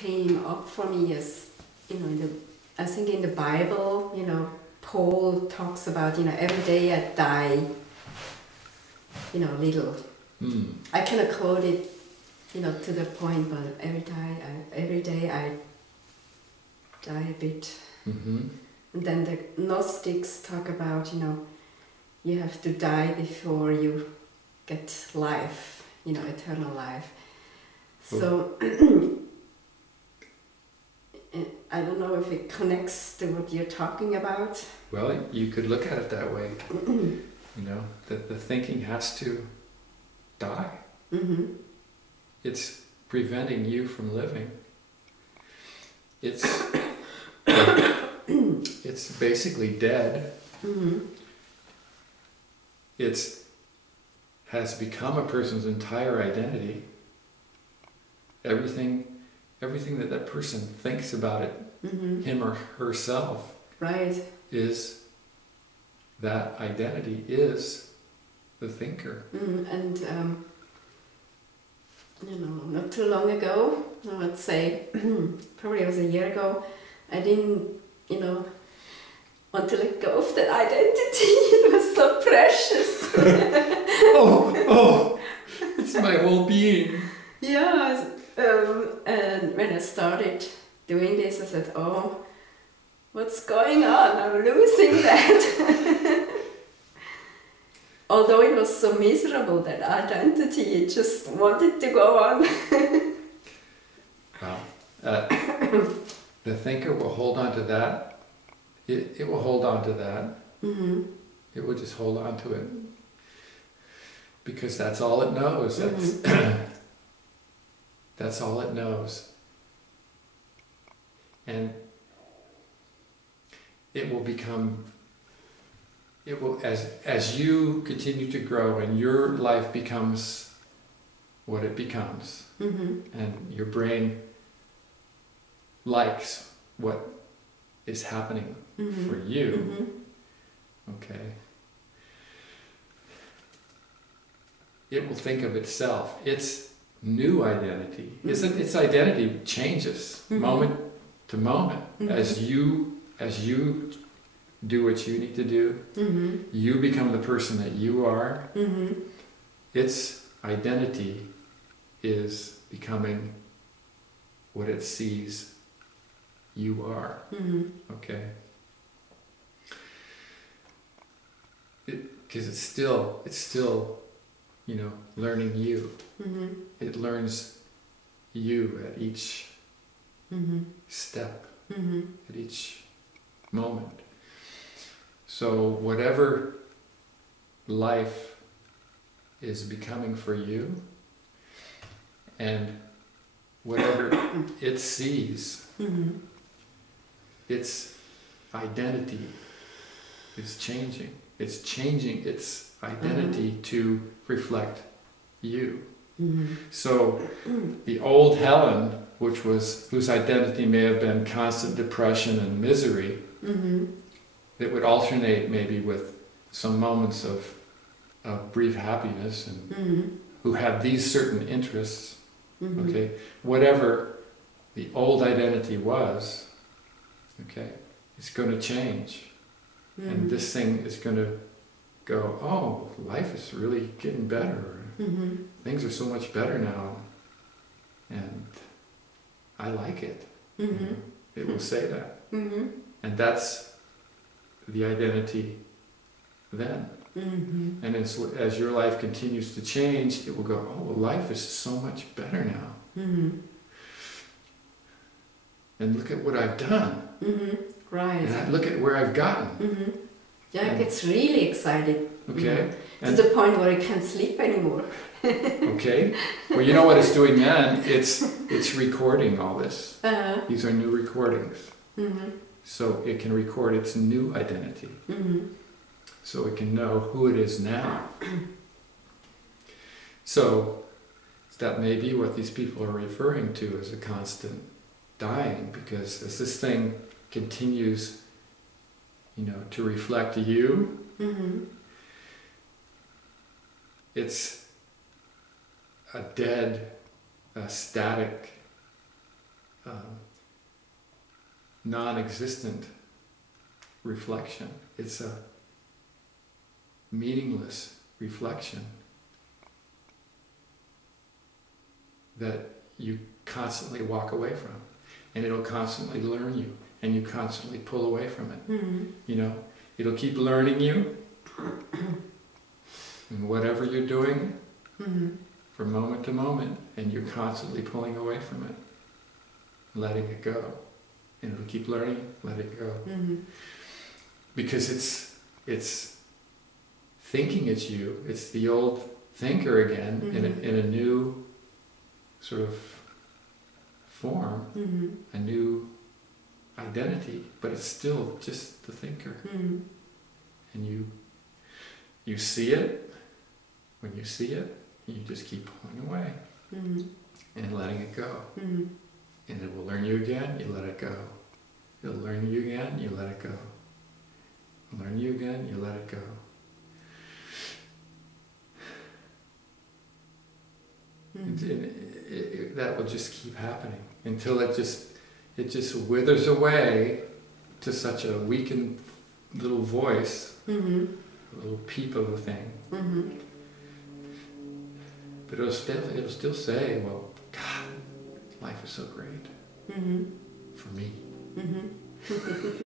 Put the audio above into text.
came up for me is, I think in the Bible, Paul talks about, every day I die, little. Mm. I cannot quote it, to the point, but every day I die a bit. Mm-hmm. And then the Gnostics talk about, you have to die before you get life, eternal life. So, I don't know if it connects to what you're talking about. Well, you could look at it that way. That the thinking has to die. Mm-hmm. It's preventing you from living. It's it's basically dead. Mm-hmm. It's has become a person's entire identity. Everything that person thinks about it, Mm-hmm. him or herself, Right. is that identity is the thinker. And not too long ago, I would say, probably it was a year ago, I didn't, want to let go of that identity. It was so precious. oh, it's my whole being. Yeah, and when I started doing this, I said, oh, what's going on? I'm losing that. Although it was so miserable, that identity, it just wanted to go on. Well, the thinker will hold on to that. It will hold on to that. Mm-hmm. It will just hold on to it. Because that's all it knows. That's all it knows. And it will become, as you continue to grow and your life becomes what it becomes, Mm-hmm. and your brain likes what is happening Mm-hmm. for you, Mm-hmm. okay, it will think of itself, its new identity. Mm-hmm. Its identity changes Mm-hmm. moment to moment. Mm-hmm. As you do what you need to do, Mm-hmm. you become the person that you are. Mm-hmm. Its identity is becoming what it sees you are. Mm-hmm. Okay? Because it's still, learning you. Mm-hmm. It learns you at each Mm-hmm. step, Mm-hmm. at each moment. So whatever life is becoming for you, and whatever it sees, Mm-hmm. its identity is changing. It's changing its identity to reflect you. Mm-hmm. So the old Helen, whose identity may have been constant depression and misery, Mm-hmm. that would alternate maybe with some moments of brief happiness, and Mm-hmm. who had these certain interests, Mm-hmm. okay, whatever the old identity was, okay, it's going to change. Mm-hmm. And this thing is going to go, oh, life is really getting better. Mm-hmm. Things are so much better now. And I like it. Mm-hmm. It will say that. Mm-hmm. And that's the identity then. Mm-hmm. And as your life continues to change, it will go, oh, well, life is so much better now. Mm-hmm. And look at what I've done. Mm-hmm. Right. And look at where I've gotten. Mm-hmm. Yeah, it gets really excited. Okay? To the point where I can't sleep anymore. Okay? Well, you know what it's doing then? It's recording all this. Uh-huh. These are new recordings. Mm-hmm. So it can record its new identity. Mm-hmm. So it can know who it is now. So that may be what these people are referring to as a constant dying, because as this thing continues, to reflect you, Mm-hmm. it's a dead, static non-existent reflection. It's a meaningless reflection that you constantly walk away from, and it'll constantly learn you, and you constantly pull away from it. You know, it'll keep learning you, and whatever you're doing, from moment to moment, and you're constantly pulling away from it, letting it go, and it'll keep learning, let it go, because it's thinking it's you. It's the old thinker again, in a new sort of form, a new identity, but it's still just the thinker. And you see it. When you see it, you just keep pulling away and letting it go. And it will learn you again, you let it go. It'll learn you again, you let it go. It'll learn you again, you let it go. That will just keep happening until it just withers away to such a weakened little voice, a little peep of a thing. But it'll still say, well, God, life is so great for me.